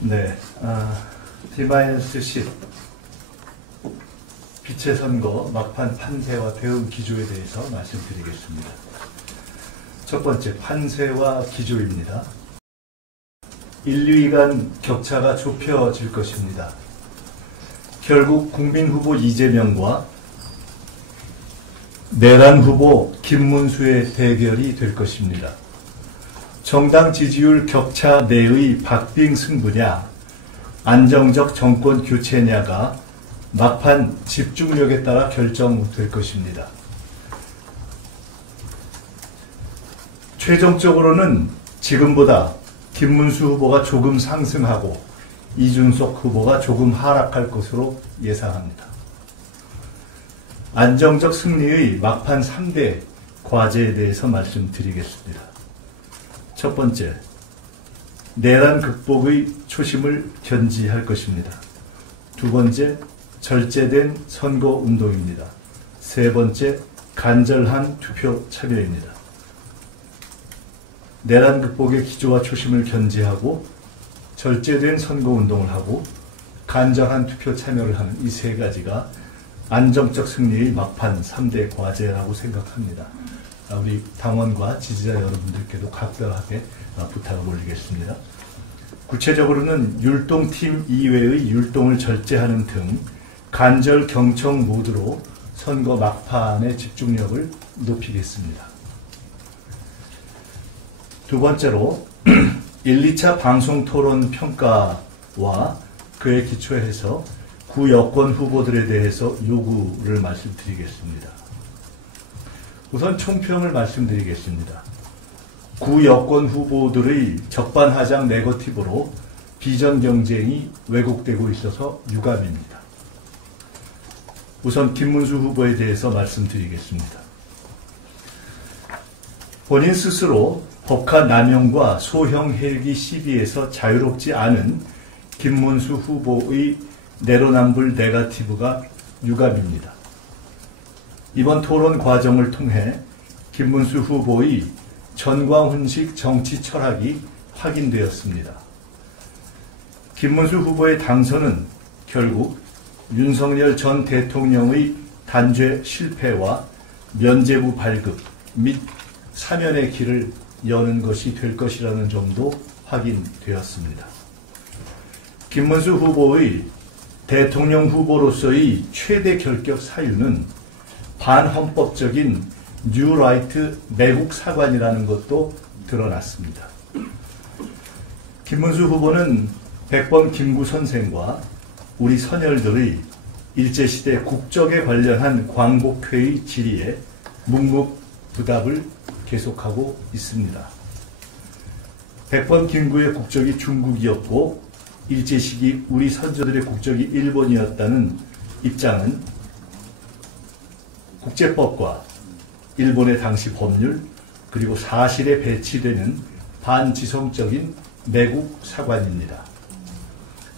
네, D-10 빛의 선거 막판 판세와 대응 기조에 대해서 말씀드리겠습니다. 첫 번째, 판세와 기조입니다. 1, 2위 간 격차가 좁혀질 것입니다. 결국 국민 후보 이재명과 내란 후보 김문수의 대결이 될 것입니다. 정당 지지율 격차 내의 박빙 승부냐, 안정적 정권 교체냐가 막판 집중력에 따라 결정될 것입니다. 최종적으로는 지금보다 김문수 후보가 조금 상승하고 이준석 후보가 조금 하락할 것으로 예상합니다. 안정적 승리의 막판 3대 과제에 대해서 말씀드리겠습니다. 첫 번째, 내란 극복의 초심을 견지할 것입니다. 두 번째, 절제된 선거운동입니다. 세 번째, 간절한 투표 참여입니다. 내란 극복의 기조와 초심을 견지하고 절제된 선거운동을 하고 간절한 투표 참여를 하는 이 세 가지가 안정적 승리의 막판 3대 과제라고 생각합니다. 우리 당원과 지지자 여러분들께도 각별하게 부탁을 올리겠습니다. 구체적으로는 율동팀 이외의 율동을 절제하는 등 간절 경청 모드로 선거 막판의 집중력을 높이겠습니다. 두 번째로 1, 2차 방송토론 평가와 그에 기초해서 구여권 후보들에 대해서 요구를 말씀드리겠습니다. 우선 총평을 말씀드리겠습니다. 구여권 후보들의 적반하장 네거티브로 비전 경쟁이 왜곡되고 있어서 유감입니다. 우선 김문수 후보에 대해서 말씀드리겠습니다. 본인 스스로 법카 남용과 소형 헬기 시비에서 자유롭지 않은 김문수 후보의 내로남불 네거티브가 유감입니다. 이번 토론 과정을 통해 김문수 후보의 전광훈식 정치 철학이 확인되었습니다. 김문수 후보의 당선은 결국 윤석열 전 대통령의 단죄 실패와 면죄부 발급 및 사면의 길을 여는 것이 될 것이라는 점도 확인되었습니다. 김문수 후보의 대통령 후보로서의 최대 결격 사유는 반헌법적인 뉴라이트 매국 사관이라는 것도 드러났습니다. 김문수 후보는 백범 김구 선생과 우리 선열들의 일제시대 국적에 관련한 광복회의 질의에 묵묵부답을 계속하고 있습니다. 백범 김구의 국적이 중국이었고 일제시기 우리 선조들의 국적이 일본이었다는 입장은 국제법과 일본의 당시 법률 그리고 사실에 배치되는 반지성적인 매국 사관입니다.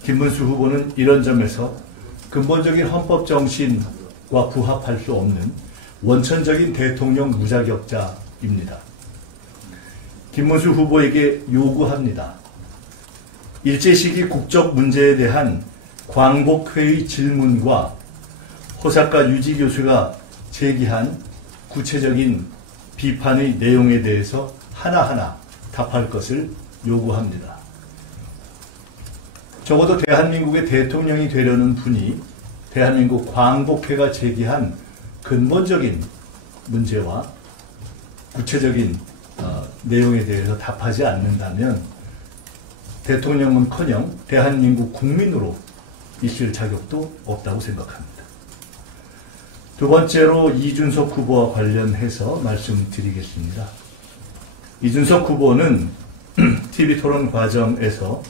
김문수 후보는 이런 점에서 근본적인 헌법 정신과 부합할 수 없는 원천적인 대통령 무자격자입니다. 김문수 후보에게 요구합니다. 일제시기 국적 문제에 대한 광복회의 질문과 호사카 유지 교수가 제기한 구체적인 비판의 내용에 대해서 하나하나 답할 것을 요구합니다. 적어도 대한민국의 대통령이 되려는 분이 대한민국 광복회가 제기한 근본적인 문제와 구체적인 내용에 대해서 답하지 않는다면 대통령은커녕 대한민국 국민으로 있을 자격도 없다고 생각합니다. 두 번째로 이준석 후보와 관련해서 말씀드리겠습니다. 이준석 후보는 TV토론 과정에서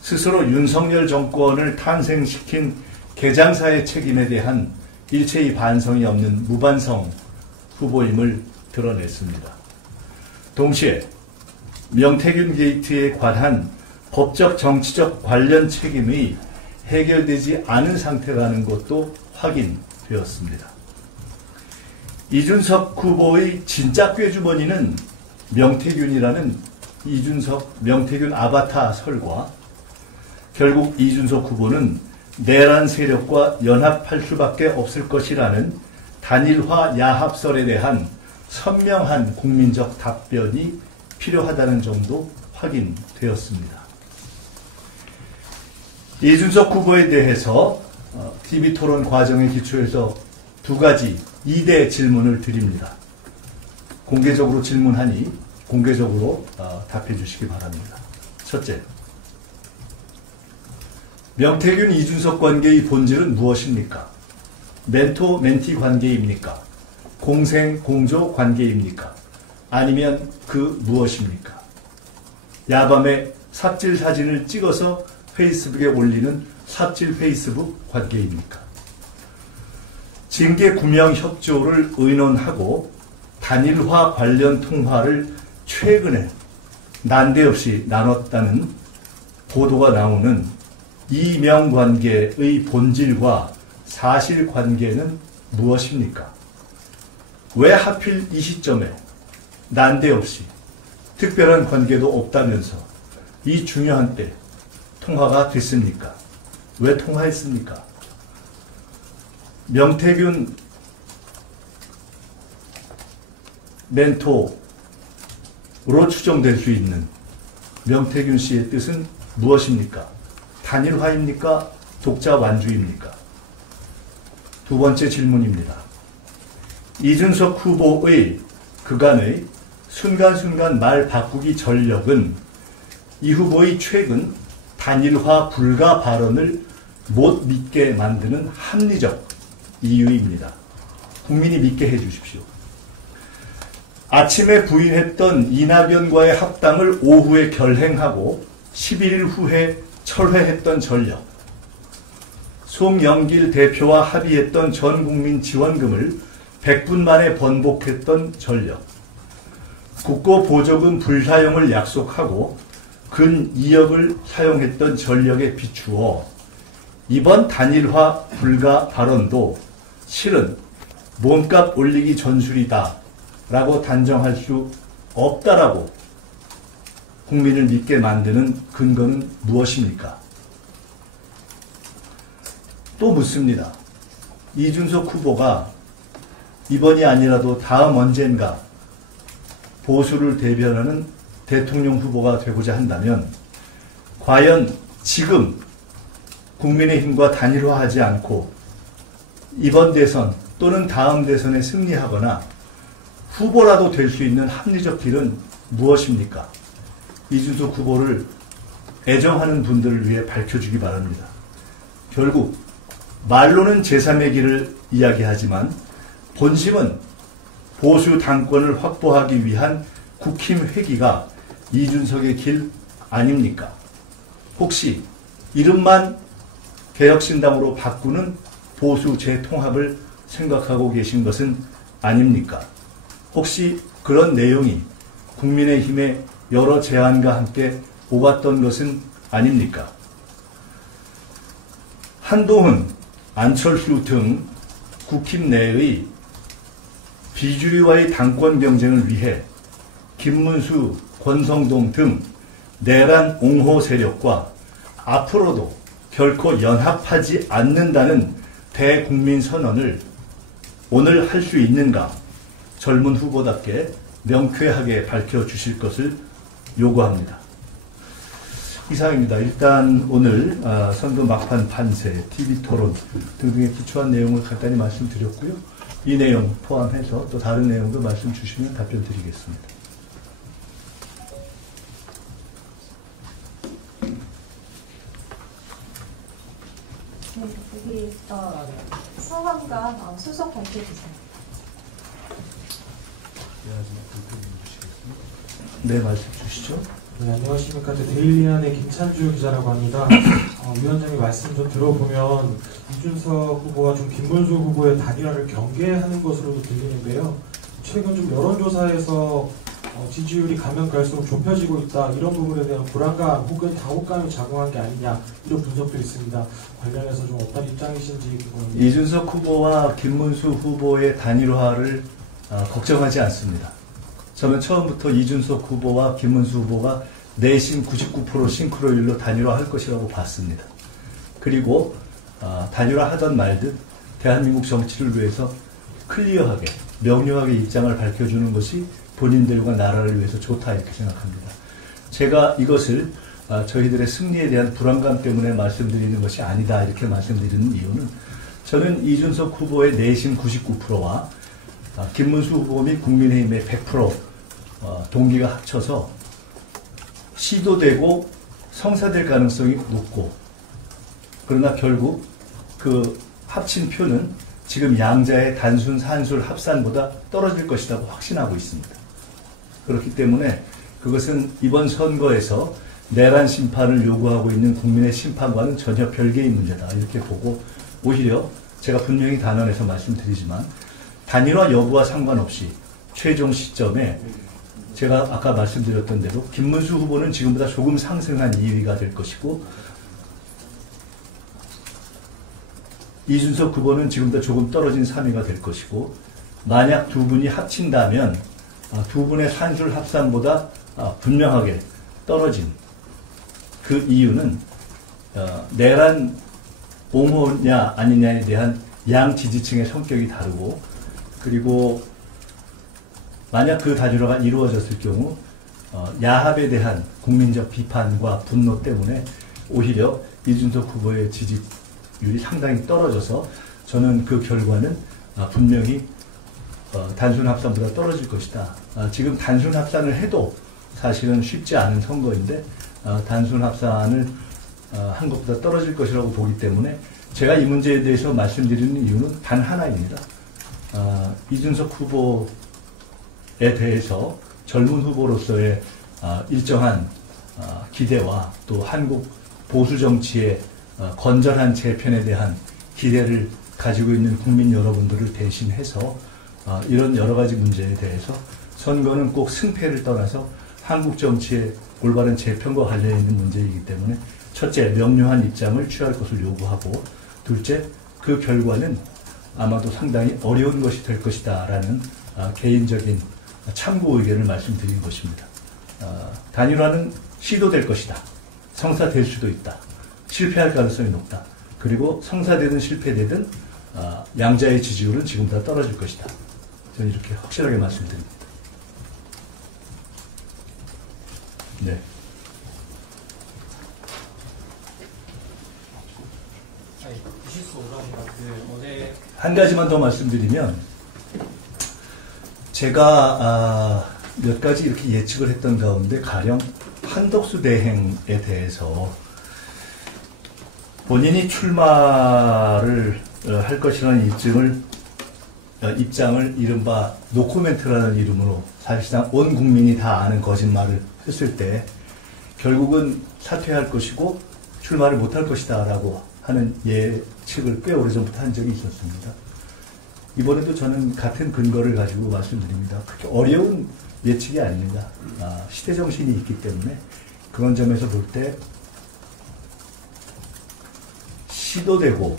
스스로 윤석열 정권을 탄생시킨 개장사의 책임에 대한 일체의 반성이 없는 무반성 후보임을 드러냈습니다. 동시에 명태균 게이트에 관한 법적 정치적 관련 책임이 해결되지 않은 상태라는 것도 확인되었습니다. 이준석 후보의 진짜 꾀주머니는 명태균이라는 명태균 아바타 설과 결국 이준석 후보는 내란 세력과 연합할 수밖에 없을 것이라는 단일화 야합설에 대한 선명한 국민적 답변이 필요하다는 점도 확인되었습니다. 이준석 후보에 대해서 TV토론 과정에 기초해서 두 가지 2대 질문을 드립니다. 공개적으로 질문하니 공개적으로 답해 주시기 바랍니다. 첫째, 명태균 이준석 관계의 본질은 무엇입니까? 멘토-멘티 관계입니까? 공생-공조 관계입니까? 아니면 그 무엇입니까? 야밤에 삽질 사진을 찍어서 페이스북에 올리는 삽질 페이스북 관계입니까? 징계 구명 협조를 의논하고 단일화 관련 통화를 최근에 난데없이 나눴다는 보도가 나오는 이명관계의 본질과 사실관계는 무엇입니까? 왜 하필 이 시점에 난데없이 특별한 관계도 없다면서 이 중요한 때 통화가 됐습니까? 왜 통화했습니까? 명태균 멘토로 추정될 수 있는 명태균 씨의 뜻은 무엇입니까? 단일화입니까? 독자 완주입니까? 두 번째 질문입니다. 이준석 후보의 그간의 순간순간 말 바꾸기 전력은 이 후보의 최근 단일화 불가 발언을 못 믿게 만드는 합리적 이유입니다. 국민이 믿게 해주십시오. 아침에 부인했던 이낙연과의 합당을 오후에 결행하고 11일 후에 철회했던 전력, 송영길 대표와 합의했던 전국민 지원금을 100분 만에 번복했던 전력, 국고보조금 불사용을 약속하고 근 2억을 사용했던 전력에 비추어 이번 단일화 불가 발언도 실은 몸값 올리기 전술이다 라고 단정할 수 없다라고 국민을 믿게 만드는 근거는 무엇입니까? 또 묻습니다. 이준석 후보가 이번이 아니라도 다음 언젠가 보수를 대변하는 대통령 후보가 되고자 한다면 과연 지금 국민의힘과 단일화하지 않고 이번 대선 또는 다음 대선에 승리하거나 후보라도 될 수 있는 합리적 길은 무엇입니까? 이준석 후보를 애정하는 분들을 위해 밝혀주기 바랍니다. 결국 말로는 제3의 길을 이야기하지만 본심은 보수 당권을 확보하기 위한 국힘 회기가 이준석의 길 아닙니까? 혹시 이름만 개혁신당으로 바꾸는 보수 재통합을 생각하고 계신 것은 아닙니까? 혹시 그런 내용이 국민의힘의 여러 제안과 함께 오갔던 것은 아닙니까? 한동훈, 안철수 등 국힘 내의 비주류와의 당권 경쟁을 위해 김문수, 권성동 등 내란 옹호 세력과 앞으로도 결코 연합하지 않는다는 대국민 선언을 오늘 할 수 있는가? 젊은 후보답게 명쾌하게 밝혀주실 것을 요구합니다. 이상입니다. 일단 오늘 선거 막판 판세, TV토론 등등의 기초한 내용을 간단히 말씀드렸고요. 이 내용 포함해서 또 다른 내용도 말씀 주시면 답변 드리겠습니다. 네, 여기 서한과 수석 발표주세요. 네, 말씀 주시죠. 네, 안녕하십니까. 데일리안의 김찬주 기자라고 합니다. 위원장님 말씀 좀 들어보면 이준석 후보와 좀 김문수 후보의 단일화를 경계하는 것으로도 들리는데요. 최근 좀 여론조사에서 지지율이 가면 갈수록 좁혀지고 있다, 이런 부분에 대한 불안감 혹은 당혹감이 작용한 게 아니냐, 이런 분석도 있습니다. 관련해서 좀 어떤 입장이신지. 이준석 후보와 김문수 후보의 단일화를 걱정하지 않습니다. 저는 처음부터 이준석 후보와 김문수 후보가 내심 99% 싱크로율로 단일화할 것이라고 봤습니다. 그리고 단일화하던 말듯 대한민국 정치를 위해서 클리어하게 명료하게 입장을 밝혀주는 것이 본인들과 나라를 위해서 좋다 이렇게 생각합니다. 제가 이것을 저희들의 승리에 대한 불안감 때문에 말씀드리는 것이 아니다 이렇게 말씀드리는 이유는 저는 이준석 후보의 내심 99%와 김문수 후보 및 국민의힘의 100% 동기가 합쳐서 시도되고 성사될 가능성이 높고 그러나 결국 그 합친 표는 지금 양자의 단순 산술 합산보다 떨어질 것이라고 확신하고 있습니다. 그렇기 때문에 그것은 이번 선거에서 내란 심판을 요구하고 있는 국민의 심판과는 전혀 별개의 문제다 이렇게 보고 오히려 제가 분명히 단언해서 말씀드리지만 단일화 여부와 상관없이 최종 시점에 제가 아까 말씀드렸던 대로 김문수 후보는 지금보다 조금 상승한 2위가 될 것이고 이준석 후보는 지금보다 조금 떨어진 3위가 될 것이고 만약 두 분이 합친다면 두 분의 산술 합산보다 분명하게 떨어진 그 이유는 내란 옹호냐 아니냐에 대한 양 지지층의 성격이 다르고 그리고 만약 그 단일화가 이루어졌을 경우 야합에 대한 국민적 비판과 분노 때문에 오히려 이준석 후보의 지지율이 상당히 떨어져서 저는 그 결과는 분명히 단순 합산보다 떨어질 것이다. 지금 단순 합산을 해도 사실은 쉽지 않은 선거인데 단순 합산을 한 것보다 떨어질 것이라고 보기 때문에 제가 이 문제에 대해서 말씀드리는 이유는 단 하나입니다. 이준석 후보에 대해서 젊은 후보로서의 일정한 기대와 또 한국 보수 정치의 건전한 재편에 대한 기대를 가지고 있는 국민 여러분들을 대신해서 이런 여러 가지 문제에 대해서 선거는 꼭 승패를 떠나서 한국 정치의 올바른 재편과 관련 있는 문제이기 때문에 첫째, 명료한 입장을 취할 것을 요구하고 둘째, 그 결과는 아마도 상당히 어려운 것이 될 것이다 라는 개인적인 참고 의견을 말씀드린 것입니다. 단일화는 시도될 것이다. 성사될 수도 있다. 실패할 가능성이 높다. 그리고 성사되든 실패되든 양자의 지지율은 지금보다 떨어질 것이다. 저는 이렇게 확실하게 말씀드립니다. 네. 한 가지만 더 말씀드리면 제가 몇 가지 이렇게 예측을 했던 가운데 가령 한덕수 대행에 대해서 본인이 출마를 할 것이라는 입장을 이른바 노코멘트라는 이름으로 사실상 온 국민이 다 아는 거짓말을 했을 때 결국은 사퇴할 것이고 출마를 못할 것이다 라고 하는 예측을 꽤 오래전부터 한 적이 있었습니다. 이번에도 저는 같은 근거를 가지고 말씀드립니다. 그렇게 어려운 예측이 아닙니다. 시대정신이 있기 때문에 그런 점에서 볼 때 시도되고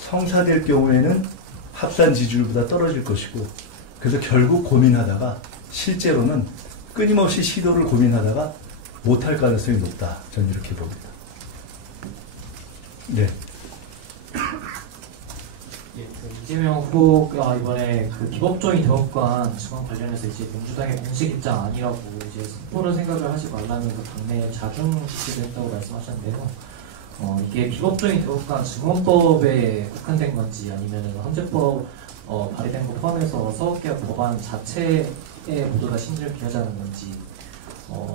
성사될 경우에는 합산 지지율보다 떨어질 것이고 그래서 결국 고민하다가 실제로는 끊임없이 시도를 고민하다가 못할 가능성이 높다. 저는 이렇게 봅니다. 네. 예, 이재명 후보가 이번에 그 비법조인 대법관 증언 관련해서 이제 민주당의 공식 입장 아니라고 이제 스포를 생각을 하지 말라는 그 당내 자중 지시를 했다고 말씀하셨는데요. 이게 비법조인 대법관 증언법에 국한된 건지 아니면 헌재법 발의된 거 포함해서 사법개혁 법안 자체에 모두 다 심리를 기하자는 건지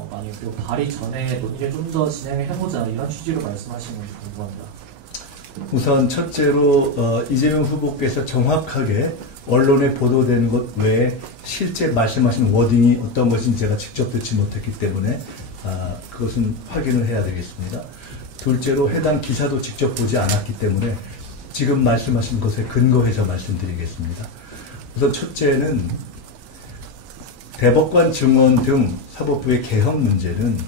만약 그리고 발의 전에 논의를 좀 더 진행을 해보자 이런 취지로 말씀하시는 건지 궁금합니다. 우선 첫째로 이재명 후보께서 정확하게 언론에 보도되는 것 외에 실제 말씀하신 워딩이 어떤 것인지 제가 직접 듣지 못했기 때문에 그것은 확인을 해야 되겠습니다. 둘째로 해당 기사도 직접 보지 않았기 때문에 지금 말씀하신 것에 근거해서 말씀드리겠습니다. 우선 첫째는 대법관 증언 등 사법부의 개혁 문제는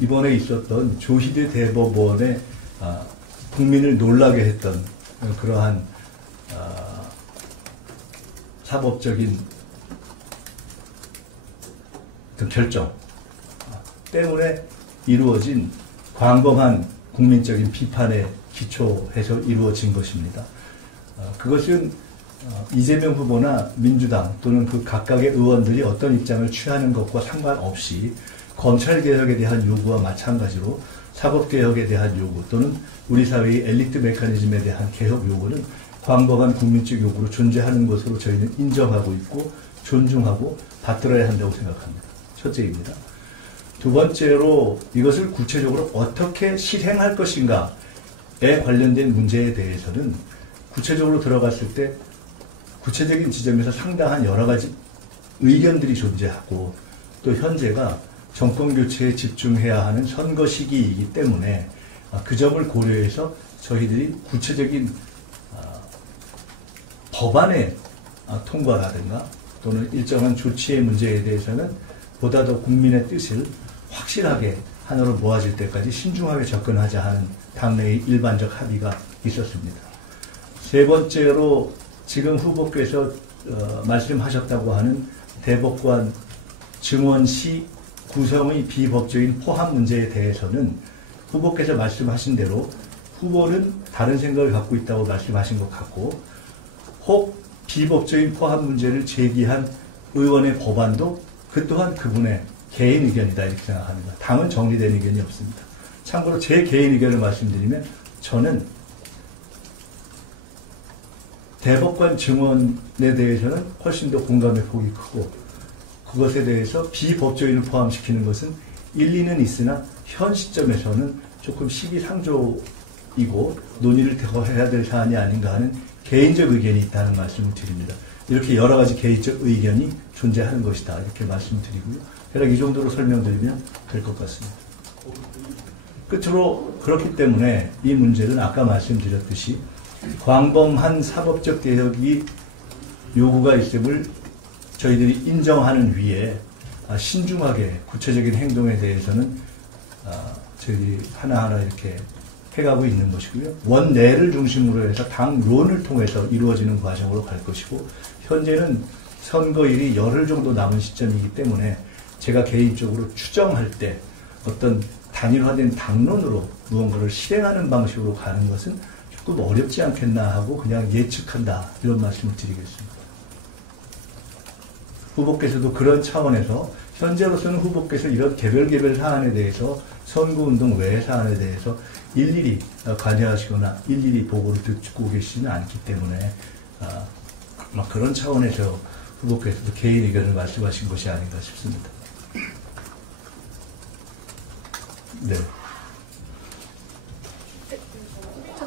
이번에 있었던 조희대 대법원의 국민을 놀라게 했던 그러한 사법적인 결정 때문에 이루어진 광범한 국민적인 비판에 기초해서 이루어진 것입니다. 그것은 이재명 후보나 민주당 또는 그 각각의 의원들이 어떤 입장을 취하는 것과 상관없이 검찰개혁에 대한 요구와 마찬가지로 사법개혁에 대한 요구 또는 우리 사회의 엘리트 메커니즘에 대한 개혁 요구는 광범한 국민적 요구로 존재하는 것으로 저희는 인정하고 있고 존중하고 받들어야 한다고 생각합니다. 첫째입니다. 두 번째로 이것을 구체적으로 어떻게 실행할 것인가에 관련된 문제에 대해서는 구체적으로 들어갔을 때 구체적인 지점에서 상당한 여러 가지 의견들이 존재하고 또 현재가 정권 교체에 집중해야 하는 선거 시기이기 때문에 그 점을 고려해서 저희들이 구체적인 법안의 통과라든가 또는 일정한 조치의 문제에 대해서는 보다 더 국민의 뜻을 확실하게 하나로 모아질 때까지 신중하게 접근하자 하는 당내의 일반적 합의가 있었습니다. 세 번째로 지금 후보께서 말씀하셨다고 하는 대법관 증원시 구성의 비법적인 포함 문제에 대해서는 후보께서 말씀하신 대로 후보는 다른 생각을 갖고 있다고 말씀하신 것 같고 혹 비법적인 포함 문제를 제기한 의원의 법안도 그 또한 그분의 개인 의견이다 이렇게 생각합니다. 당은 정리된 의견이 없습니다. 참고로 제 개인 의견을 말씀드리면 저는 대법관 증언에 대해서는 훨씬 더 공감의 폭이 크고 그것에 대해서 비법조인을 포함시키는 것은 일리는 있으나 현 시점에서는 조금 시기상조이고 논의를 더 해야 될 사안이 아닌가 하는 개인적 의견이 있다는 말씀을 드립니다. 이렇게 여러 가지 개인적 의견이 존재하는 것이다 이렇게 말씀드리고요. 대략 이 정도로 설명드리면 될 것 같습니다. 끝으로 그렇기 때문에 이 문제는 아까 말씀드렸듯이 광범한 사법적 개혁이 요구가 있음을 저희들이 인정하는 위에 신중하게 구체적인 행동에 대해서는 저희들이 하나하나 이렇게 해가고 있는 것이고요. 원내를 중심으로 해서 당론을 통해서 이루어지는 과정으로 갈 것이고 현재는 선거일이 열흘 정도 남은 시점이기 때문에 제가 개인적으로 추정할 때 어떤 단일화된 당론으로 무언가를 실행하는 방식으로 가는 것은 조금 어렵지 않겠나 하고 그냥 예측한다 이런 말씀을 드리겠습니다. 후보께서도 그런 차원에서 현재로서는 후보께서 이런 개별 사안에 대해서 선거운동 외의 사안에 대해서 일일이 관여하시거나 일일이 보고를 듣고 계시지는 않기 때문에 그런 차원에서 후보께서도 개인 의견을 말씀하신 것이 아닌가 싶습니다. 네.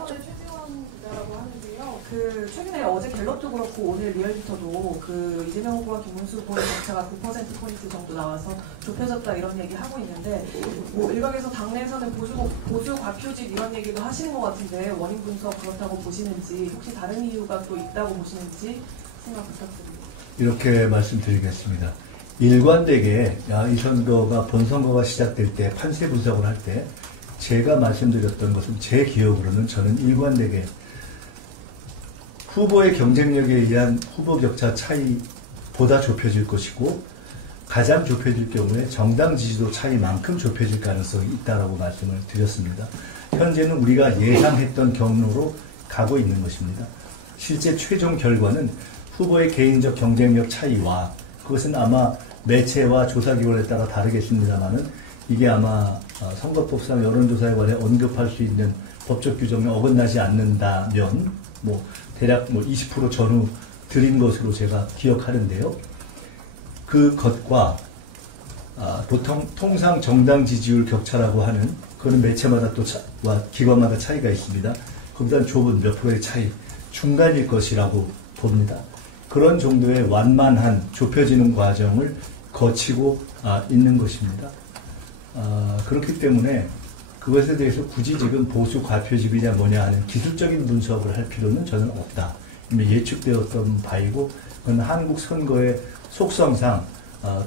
최지원 기자라고 하는데요. 최근에 어제 갤럽도 그렇고 오늘 리얼미터도 이재명 후보와 김문수 후보의 격차가 9%포인트 정도 나와서 좁혀졌다 이런 얘기 하고 있는데 일각에서 당내에서는 보수 과표직 이런 얘기도 하시는 것 같은데 원인 분석 그렇다고 보시는지 혹시 다른 이유가 또 있다고 보시는지 생각 부탁드립니다. 이렇게 말씀드리겠습니다. 일관되게 이 선거가 본선거가 시작될 때 판세 분석을 할 때 제가 말씀드렸던 것은 제 기억으로는 저는 일관되게 후보의 경쟁력에 의한 후보 격차 차이보다 좁혀질 것이고 가장 좁혀질 경우에 정당 지지도 차이만큼 좁혀질 가능성이 있다고 말씀을 드렸습니다. 현재는 우리가 예상했던 경로로 가고 있는 것입니다. 실제 최종 결과는 후보의 개인적 경쟁력 차이와 그것은 아마 매체와 조사기관에 따라 다르겠습니다만은 이게 아마 선거법상 여론조사에 관해 언급할 수 있는 법적 규정에 어긋나지 않는다면 대략 20% 전후 드린 것으로 제가 기억하는데요. 그것과 보통 통상 정당 지지율 격차라고 하는 그거는 매체마다 또 기관마다 차이가 있습니다. 거기다 좁은 몇 프로의 차이 중간일 것이라고 봅니다. 그런 정도의 완만한 좁혀지는 과정을 거치고 있는 것입니다. 그렇기 때문에 그것에 대해서 굳이 지금 보수 과표집이냐 뭐냐 하는 기술적인 분석을 할 필요는 저는 없다. 이미 예측되었던 바이고 그건 한국 선거의 속성상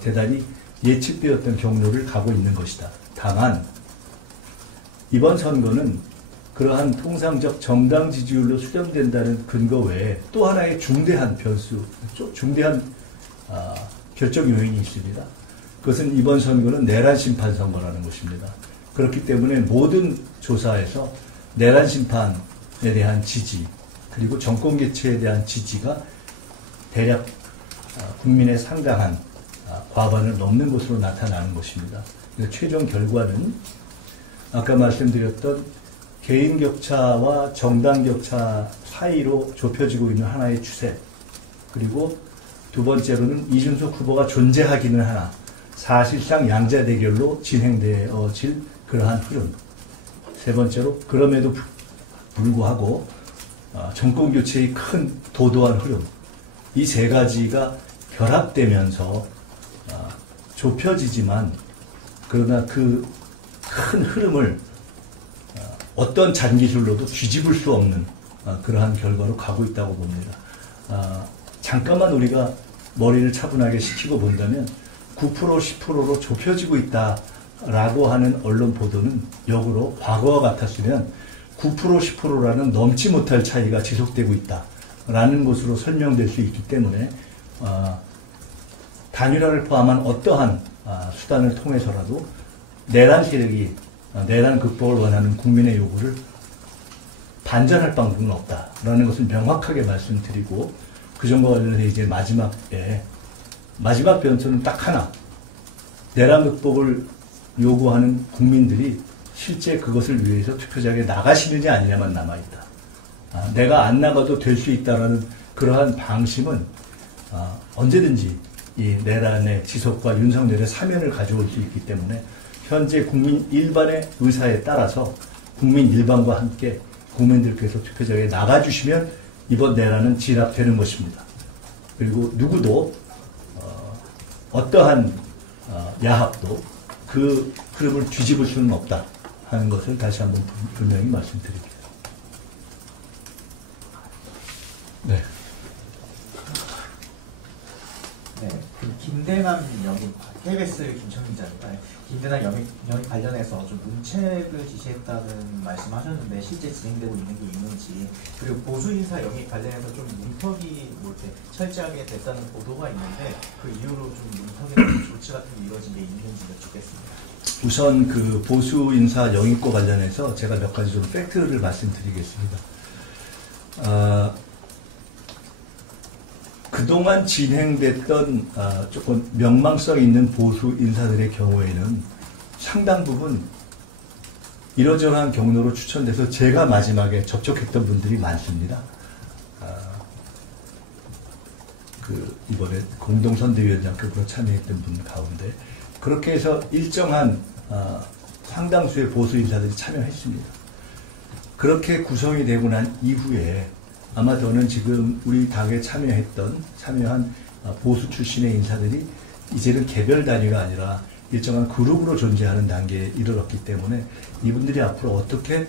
대단히 예측되었던 경로를 가고 있는 것이다. 다만 이번 선거는 그러한 통상적 정당 지지율로 수렴된다는 근거 외에 또 하나의 중대한 변수, 중대한 결정 요인이 있습니다. 그것은 이번 선거는 내란 심판 선거라는 것입니다. 그렇기 때문에 모든 조사에서 내란 심판에 대한 지지, 그리고 정권 개최에 대한 지지가 대략 국민의 상당한 과반을 넘는 것으로 나타나는 것입니다. 최종 결과는 아까 말씀드렸던 개인 격차와 정당 격차 사이로 좁혀지고 있는 하나의 추세, 그리고 두 번째로는 이준석 후보가 존재하기는 하나 사실상 양자 대결로 진행되어질 그러한 흐름, 세 번째로 그럼에도 불구하고 정권 교체의 큰 도도한 흐름, 이 세 가지가 결합되면서 좁혀지지만 그러나 그 큰 흐름을 어떤 잔기술로도 뒤집을 수 없는 그러한 결과로 가고 있다고 봅니다. 잠깐만 우리가 머리를 차분하게 식히고 본다면 9% 10%로 좁혀지고 있다라고 하는 언론 보도는 역으로 과거와 같았으면 9% 10%라는 넘지 못할 차이가 지속되고 있다라는 것으로 설명될 수 있기 때문에 단일화를 포함한 어떠한 수단을 통해서라도 내란 세력이 내란 극복을 원하는 국민의 요구를 반전할 방법은 없다라는 것을 명확하게 말씀드리고, 그 점과 관련해서 이제 마지막 변수는 딱 하나, 내란 극복을 요구하는 국민들이 실제 그것을 위해서 투표장에 나가시느냐 아니냐만 남아있다. 내가 안 나가도 될 수 있다라는 그러한 방심은 언제든지 이 내란의 지속과 윤석열의 사면을 가져올 수 있기 때문에 현재 국민 일반의 의사에 따라서 국민 일반과 함께 국민들께서 투표장에 나가주시면 이번 내란은 진압되는 것입니다. 그리고 누구도 어떠한 야합도 그 흐름을 뒤집을 수는 없다 하는 것을 다시 한번 분명히 말씀드립니다. 네. 네, 그 김대남 영입, KBS 김청 기자입니다. 김대남 영입 관련해서 좀 문책을 지시했다는 말씀하셨는데 실제 진행되고 있는 게 있는지, 그리고 보수 인사 영입 관련해서 좀 문턱이 철저하게 됐다는 보도가 있는데 그 이후로 좀 문턱이나 조치 같은 게 이루어진 게 있는지 여쭙겠습니다. 우선 그 보수 인사 영입과 관련해서 제가 몇 가지 좀 팩트를 말씀드리겠습니다. 그동안 진행됐던 조금 명망성 있는 보수 인사들의 경우에는 상당 부분 이러저러한 경로로 추천돼서 제가 마지막에 접촉했던 분들이 많습니다. 이번에 공동선대위원장급으로 참여했던 분 가운데 그렇게 해서 일정한 상당수의 보수 인사들이 참여했습니다. 그렇게 구성이 되고 난 이후에 아마 저는 지금 우리 당에 참여한 보수 출신의 인사들이 이제는 개별 단위가 아니라 일정한 그룹으로 존재하는 단계에 이르렀기 때문에 이분들이 앞으로 어떻게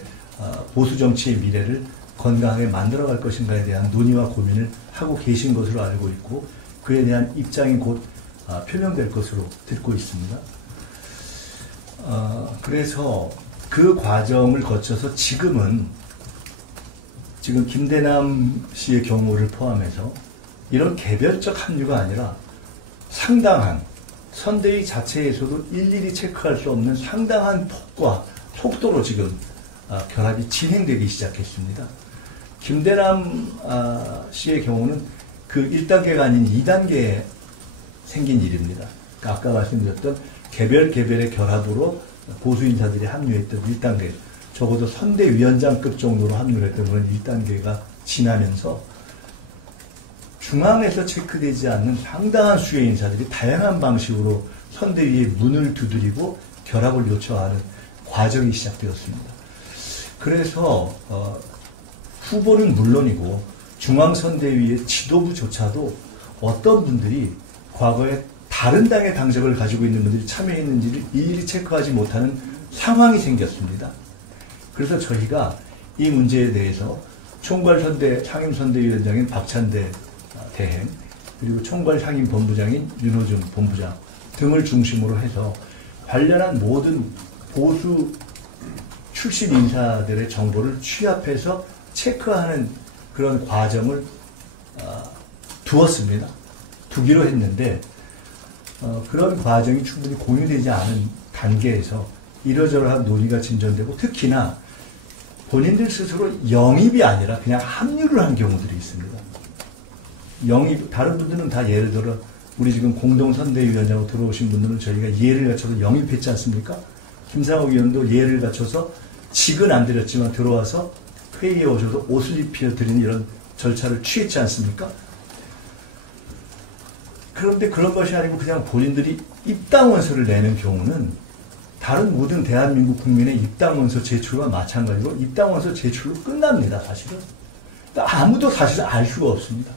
보수 정치의 미래를 건강하게 만들어갈 것인가에 대한 논의와 고민을 하고 계신 것으로 알고 있고, 그에 대한 입장이 곧 표명될 것으로 듣고 있습니다. 그래서 그 과정을 거쳐서 지금 김대남 씨의 경우를 포함해서 이런 개별적 합류가 아니라 상당한 선대위 자체에서도 일일이 체크할 수 없는 상당한 폭과 속도로 지금 결합이 진행되기 시작했습니다. 김대남 씨의 경우는 그 1단계가 아닌 2단계에 생긴 일입니다. 그러니까 아까 말씀드렸던 개별의 결합으로 보수 인사들이 합류했던 1단계, 적어도 선대위원장급 정도로 합류를 했던 그런 1단계가 지나면서 중앙에서 체크되지 않는 상당한 수의 인사들이 다양한 방식으로 선대위의 문을 두드리고 결합을 요청하는 과정이 시작되었습니다. 그래서 후보는 물론이고 중앙선대위의 지도부조차도 어떤 분들이 과거에 다른 당의 당적을 가지고 있는 분들이 참여했는지를 일일이 체크하지 못하는 상황이 생겼습니다. 그래서 저희가 이 문제에 대해서 총괄선대 상임선대위원장인 박찬대 대행, 그리고 총괄 상임본부장인 윤호중 본부장 등을 중심으로 해서 관련한 모든 보수 출신 인사들의 정보를 취합해서 체크하는 그런 과정을 두기로 했는데 그런 과정이 충분히 공유되지 않은 단계에서 이러저러한 논의가 진전되고 특히나 본인들 스스로 영입이 아니라 그냥 합류를 한 경우들이 있습니다. 영입, 다른 분들은 다 예를 들어 우리 지금 공동선대위원장으로 들어오신 분들은 저희가 예를 갖춰서 영입했지 않습니까? 김상욱 의원도 예를 갖춰서 직은 안 드렸지만 들어와서 회의에 오셔서 옷을 입혀드리는 이런 절차를 취했지 않습니까? 그런데 그런 것이 아니고 그냥 본인들이 입당원서를 내는 경우는 다른 모든 대한민국 국민의 입당원서 제출과 마찬가지로 입당원서 제출로 끝납니다, 사실은. 그러니까 아무도 사실 알 수가 없습니다.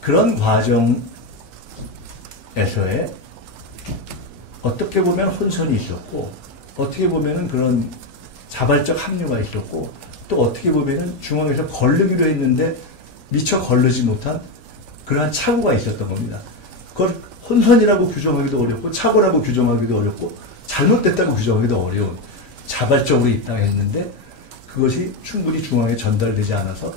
그런 과정에서의 어떻게 보면 혼선이 있었고, 어떻게 보면은 그런 자발적 합류가 있었고, 또 어떻게 보면은 중앙에서 거르기로 했는데 미처 거르지 못한 그러한 착오가 있었던 겁니다. 그걸 혼선이라고 규정하기도 어렵고, 착오라고 규정하기도 어렵고, 잘못됐다고 규정하기도 어려운 자발적으로 입당했는데 그것이 충분히 중앙에 전달되지 않아서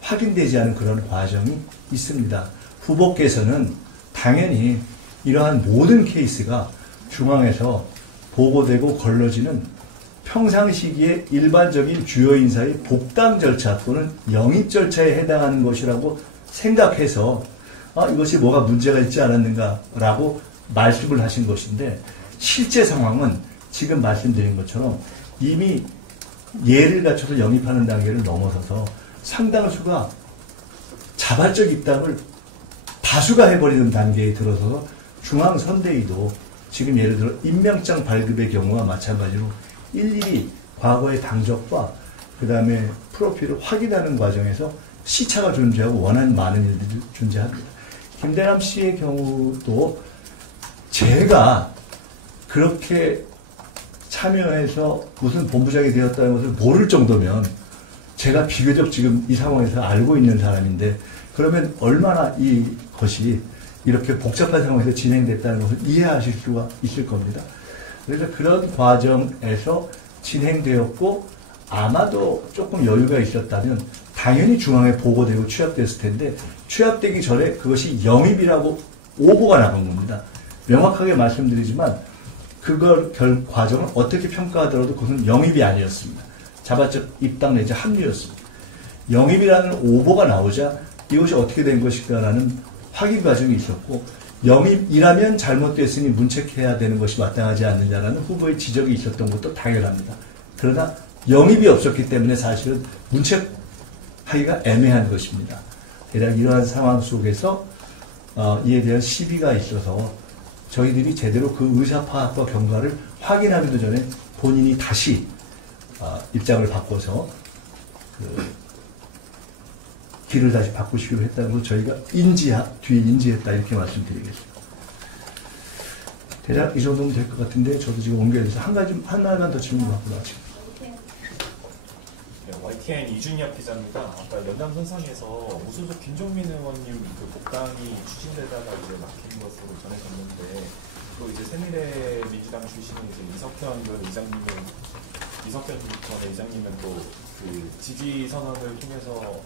확인되지 않은 그런 과정이 있습니다. 후보께서는 당연히 이러한 모든 케이스가 중앙에서 보고되고 걸러지는 평상시기에 일반적인 주요 인사의 복당 절차 또는 영입 절차에 해당하는 것이라고 생각해서 이것이 뭐가 문제가 있지 않았는가라고 말씀을 하신 것인데 실제 상황은 지금 말씀드린 것처럼 이미 예를 갖춰서 영입하는 단계를 넘어서서 상당수가 자발적 입당을 다수가 해버리는 단계에 들어서서 중앙선대위도 지금 예를 들어 임명장 발급의 경우와 마찬가지로 일일이 과거의 당적과 그 다음에 프로필을 확인하는 과정에서 시차가 존재하고 워낙 많은 일들이 존재합니다. 김대남 씨의 경우도 제가 그렇게 참여해서 무슨 본부장이 되었다는 것을 모를 정도면 제가 비교적 지금 이 상황에서 알고 있는 사람인데 그러면 얼마나 이것이 이렇게 복잡한 상황에서 진행됐다는 것을 이해하실 수가 있을 겁니다. 그래서 그런 과정에서 진행되었고 아마도 조금 여유가 있었다면 당연히 중앙에 보고되고 취합됐을 텐데 취합되기 전에 그것이 영입이라고 오보가 나간 겁니다. 명확하게 말씀드리지만 그걸 과정을 어떻게 평가하더라도 그것은 영입이 아니었습니다. 자발적 입당 내지 합류였습니다. 영입이라는 오보가 나오자 이것이 어떻게 된 것일까라는 확인 과정이 있었고 영입이라면 잘못됐으니 문책해야 되는 것이 마땅하지 않느냐라는 후보의 지적이 있었던 것도 당연합니다. 그러나 영입이 없었기 때문에 사실은 문책하기가 애매한 것입니다. 대략 이러한 상황 속에서 이에 대한 시비가 있어서 저희들이 제대로 그 의사파악과 경과를 확인하기도 전에 본인이 다시 입장을 바꿔서 길을 다시 바꾸시기로 했다는 걸 저희가 뒤에 인지했다 이렇게 말씀드리겠습니다. 대략 이 정도면 될 것 같은데 저도 지금 옮겨야 돼서 하나만 더 질문 받고 나왔습니다. YTN 이준엽 기자입니다. 아까 연담 선상에서 무소속 김종민 의원님 그 복당이 추진되다가 이제 막힌 것으로 전해졌는데 또 이제 새미래 민주당 출신의 이제 이석현 전 의장님은 또 그 지지 선언을 통해서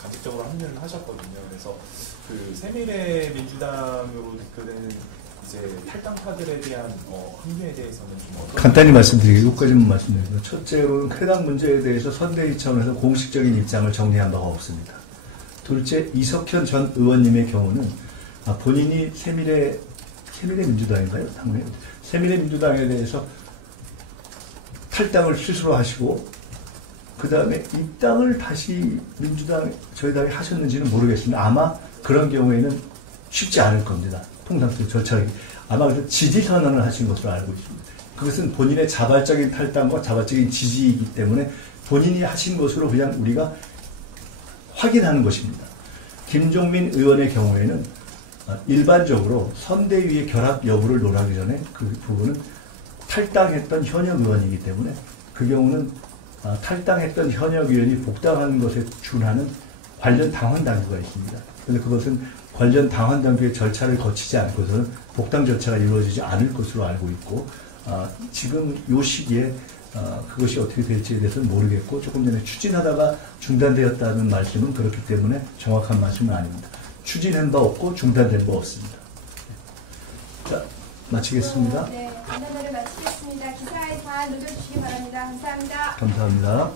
간접적으로 합류를 하셨거든요. 그래서 그 새미래 민주당으로 대표되는 이제 탈당파들에 대한 합류에 대해서는 좀 어떤 간단히 말씀드리겠습니다. 여기까지만 말씀드립니다. 첫째로는 해당 문제에 대해서 선대위 차원에서 공식적인 입장을 정리한 바가 없습니다. 둘째, 이석현 전 의원님의 경우는 본인이 새미래 민주당인가요? 새미래 민주당에 대해서 탈당을 스스로 하시고 그 다음에 입당을 다시 저희 당에 하셨는지는 모르겠습니다. 아마 그런 경우에는 쉽지 않을 겁니다. 통상적 절차가 아마 그래서 지지 선언을 하신 것으로 알고 있습니다. 그것은 본인의 자발적인 탈당과 자발적인 지지이기 때문에 본인이 하신 것으로 그냥 우리가 확인하는 것입니다. 김종민 의원의 경우에는 일반적으로 선대위의 결합 여부를 논하기 전에 그 부분은 탈당했던 현역 의원이기 때문에 그 경우는 탈당했던 현역 의원이 복당하는 것에 준하는 관련 당원 당규가 있습니다. 그런데 그것은 관련 당원 당규의 절차를 거치지 않고서는 복당 절차가 이루어지지 않을 것으로 알고 있고 지금 이 시기에 그것이 어떻게 될지에 대해서는 모르겠고 조금 전에 추진하다가 중단되었다는 말씀은 그렇기 때문에 정확한 말씀은 아닙니다. 추진한 바 없고 중단된 바 없습니다. 마치겠습니다. 네, 간담회를 마치겠습니다. 기사에 잘 녹여주시기 바랍니다. 감사합니다. 감사합니다.